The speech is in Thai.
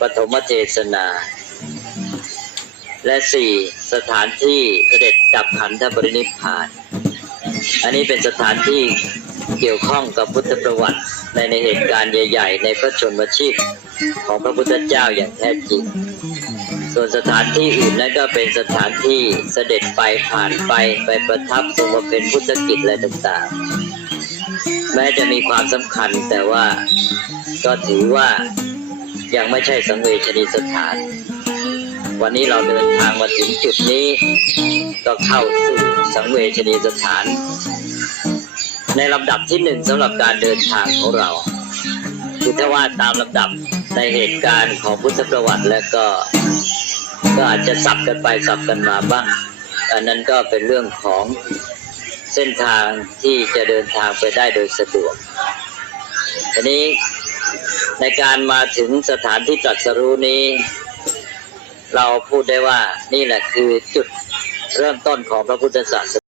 ปฐมเทศนา และสี่สถานที่เสด็จดับขันธปรินิพพาน อันนี้เป็นสถานที่เกี่ยวข้องกับพุทธประวัติในในเหตุการณ์ใหญ่ ๆ ในพระชนมชีพของพระพุทธเจ้าอย่างแท้จริง ส่วนสถานที่อื่นนั้นก็เป็นสถานที่เสด็จไปผ่านไปไปประทับทรงมาเป็นพุทธกิจอะไรต่างๆ แม้จะมีความสำคัญแต่ว่าก็ถือว่า ยังไม่ใช่สังเวชนีสถาน วันนี้เราเดินทางมาถึงจุดนี้ ก็เข้าสู่สังเวชนีสถาน ในลำดับที่หนึ่งสำหรับการเดินทางของเราคือถ้าว่าตามลำดับในเหตุการณ์ของพุทธประวัติแล้วก็ ก็อาจจะสับกันไปสับกันมาบ้าง อันนั้นก็เป็นเรื่องของเส้นทางที่จะเดินทางไปได้โดยสะดวกทีนี้ ในการมาถึงสถานที่ตรัสรู้นี้ เราพูดได้ว่านี่แหละคือจุดเริ่มต้นของพระพุทธศาสนา